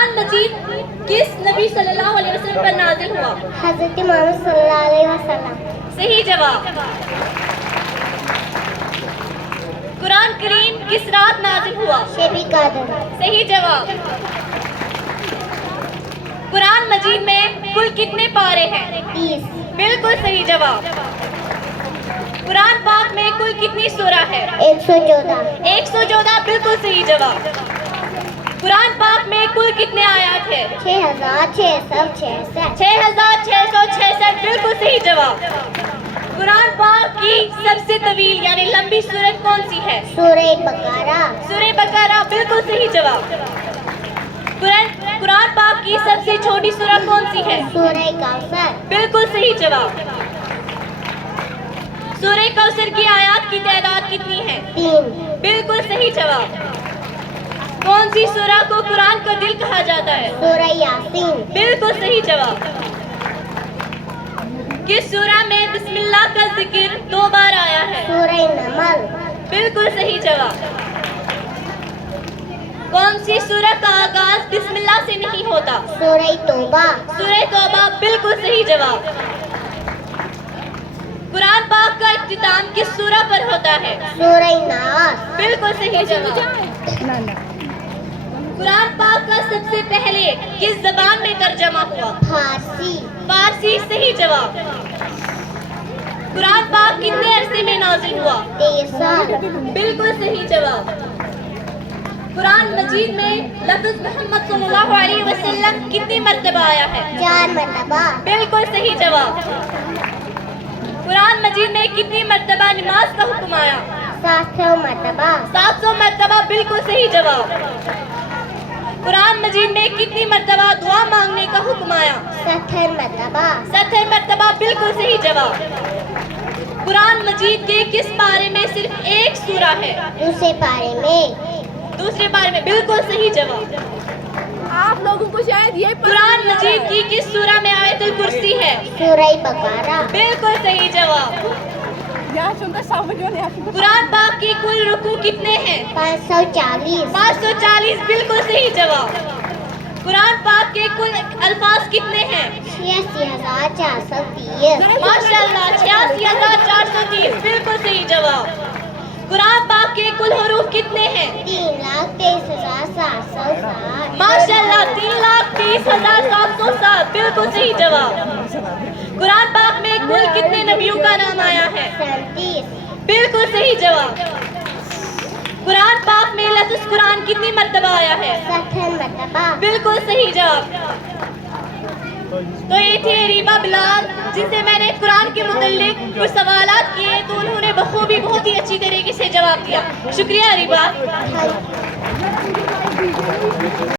قرآن مجید کس نبی صلی اللہ علیہ وسلم پر نازل ہوا؟ حضرت محمد صلی اللہ علیہ وسلم. صحیح جواب. قرآن کریم کس رات نازل ہوا؟ شب قدر. صحیح جواب. قرآن مجید میں کل کتنے پارے ہیں؟ 30. بالکل صحیح جواب. قرآن پاک میں کل کتنی سورہ ہے؟ 114. 114 بالکل صحیح جواب. قرآن پاک میں کل کتنے آیات ہیں؟ 6666. 6666 بالکل صحیح جواب. قرآن پاک کی سب سے طویل یعنی لمبی سورت کون سی ہے؟ سورہ بقرہ. سورہ بقرہ بالکل صحیح جواب. قرآن پاک کی سب سے چھوٹی سورت کون سی ہے؟ سورہ کوثر. بالکل صحیح جواب. سورہ کوثر کی آیات کی تعداد کتنی ہے؟ 3. بالکل صحیح جواب. کون سی سورہ کو قرآن کا دل کہا جاتا ہے؟ سورہ یاسین. بالکل صحیح جواب. کس سورہ میں بسم اللہ کا ذکر 2 بار آیا ہے؟ سورہ نمل. بالکل صحیح جواب. کون سی سورہ کا آغاز بسم اللہ سے نہیں ہوتا؟ سورہ توبہ. سورہ توبہ بالکل صحیح جواب. قرآن پاک کا اختتام کس سورہ پر ہوتا ہے؟ سورہ ناس. بالکل صحیح جواب. قرآن پاک کا سب سے پہلے کس زبان میں ترجمہ ہوا؟ فارسی. فارسی. صحیح جواب. قرآن پاک کتنے عرصے میں نازل ہوا؟ 23 سال. بالکل صحیح جواب. قرآن مجید میں لفظ محمد صلی اللہ علیہ وسلم کتنی مرتبہ آیا ہے؟ 4 مرتبہ. بالکل صحیح جواب. قرآن مجید میں کتنی مرتبہ نماز کا حکم آیا؟ 700 مرتبہ. 700 مرتبہ بالکل صحیح جواب. قرآن مجید میں کتنی مرتبہ دعا مانگنے کا حکم آیا؟ 70 مرتبہ. 70 مرتبہ بالکل صحیح جواب. قرآن مجید کے کس پارے میں صرف ایک سورہ ہے؟ دوسرے پارے میں. دوسرے پارے میں بالکل صحیح جواب. آپ لوگوں کو شاید یہ قرآن مجید کی کس سورہ میں آیت الکرسی ہے؟ سورہ بقرہ. بالکل صحیح جواب. قرآن پاک کی کل رکوع کتنے ہیں؟ 540. 540 بالکل صحیح جواب. قرآن پاک کے کل الفاظ کتنے ہیں؟ 86,430. ماشاءاللہ 86,430 بالکل صحیح جواب. قرآن پاک کے کل حروف کتنے ہیں؟ 3,23,707. ماشاءاللہ 3,30,707 بالکل صحیح جواب. قرآن پاک میں کل کتنے نبیوں کا نام آیا ہے؟ 37. بالکل صحیح جواب. قرآن پاک میں لفظ قرآن کتنی مرتبہ آیا ہے؟ 70 مرتبہ. بالکل صحیح جواب. تو یہ تھے ریبہ بلال جن سے میں نے قرآن کے متعلق کچھ سوالات کیے تو انہوں نے بخوبی بہت ہی اچھی طریقے سے جواب دیا. شکریہ ریبہ.